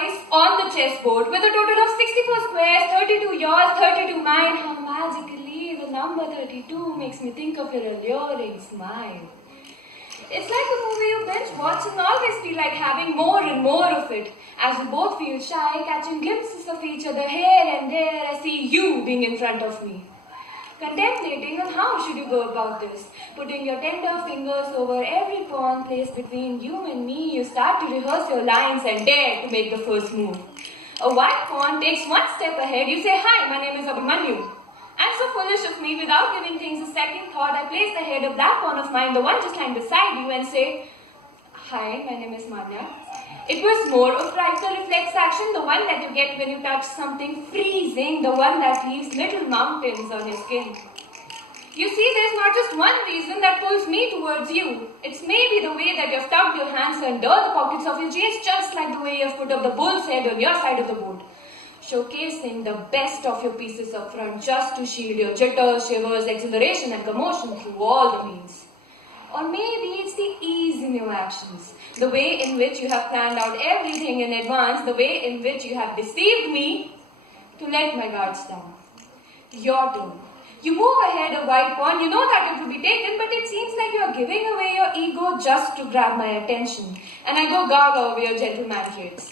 dice on the chessboard with a total of 64 squares, 32 yours, 32 mine. How magically the number 32 makes me think of your alluring smile. It's like a movie you binge watch and always feel like having more and more of it. As we both feel shy, catching glimpses of each other here and there, I see you being in front of me. Contemplating on how should you go about this. Putting your tender fingers over every pawn placed between you and me, you start to rehearse your lines and dare to make the first move. A white pawn takes one step ahead, you say, "Hi, my name is Abhimanyu." And so foolish of me, without giving things a second thought, I place the head of that pawn of mine, the one just lying beside you, and say, "Hi, my name is Manya." It was more of like the reflex action, the one that you get when you touch something freezing, the one that leaves little mountains on your skin. You see, there's not just one reason that pulls me towards you. It's maybe the way that you've tucked your hands under the pockets of your jeans, just like the way you've put up the bull's head on your side of the board, showcasing the best of your pieces up front just to shield your jitters, shivers, exhilaration and commotion through all the means. Or maybe it's the ease in your actions, the way in which you have planned out everything in advance, the way in which you have deceived me to let my guards down. Your turn. You move ahead a white pawn, you know that it will be taken, but it seems like you are giving away your ego just to grab my attention, and I go gaga over your gentleman traits.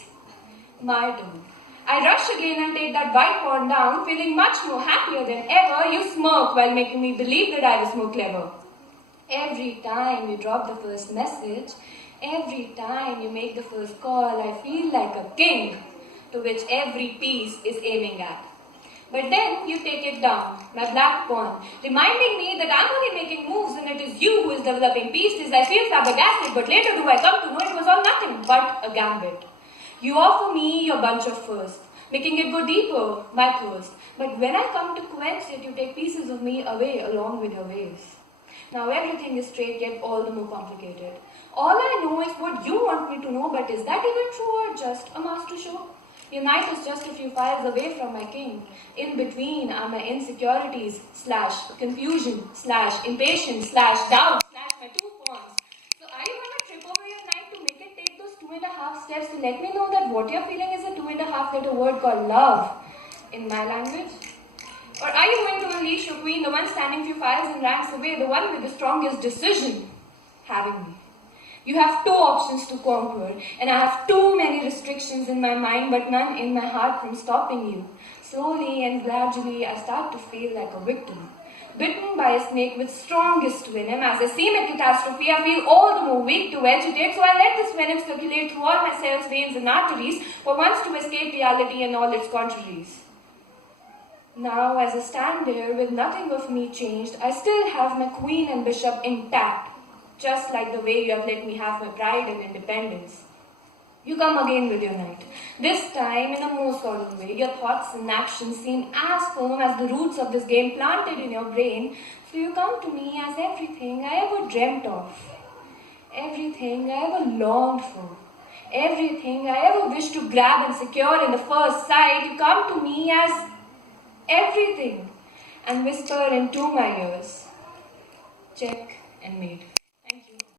My turn. I rush again and take that white pawn down, feeling much more happier than ever. You smirk while making me believe that I was more clever. Every time you drop the first message, every time you make the first call, I feel like a king to which every piece is aiming at. But then you take it down, my black pawn, reminding me that I'm only making moves and it is you who is developing pieces. I feel flabbergasted, but later do I come to know it was all nothing but a gambit. You offer me your bunch of first, making it go deeper, my thirst. But when I come to quench it, you take pieces of me away along with your waves. Now everything is straight, yet all the more complicated. All I know is what you want me to know, but is that even true or just a master show? Your knight is just a few files away from my king. In between are my insecurities / confusion / impatience / doubt / my 2 pawns. So are you going to trip over your knight to make it take those 2.5 steps to let me know that what you're feeling is a 2.5 letter word called love in my language? Or are you going to unleash your queen, the one standing few files and ranks away, the one with the strongest decision, having me? You have 2 options to conquer, and I have too many restrictions in my mind, but none in my heart from stopping you. Slowly and gradually, I start to feel like a victim, bitten by a snake with strongest venom. As I see my catastrophe, I feel all the more weak to vegetate, so I let this venom circulate through all my cells, veins, and arteries, for once to escape reality and all its contraries. Now, as I stand there with nothing of me changed, I still have my queen and bishop intact, just like the way you have let me have my pride and independence. You come again with your knight, this time in a more solemn way. Your thoughts and actions seem as firm as the roots of this game planted in your brain, so you come to me as everything I ever dreamt of, everything I ever longed for, everything I ever wished to grab and secure in the first sight. You come to me as everything and whisper into my ears, check and mate.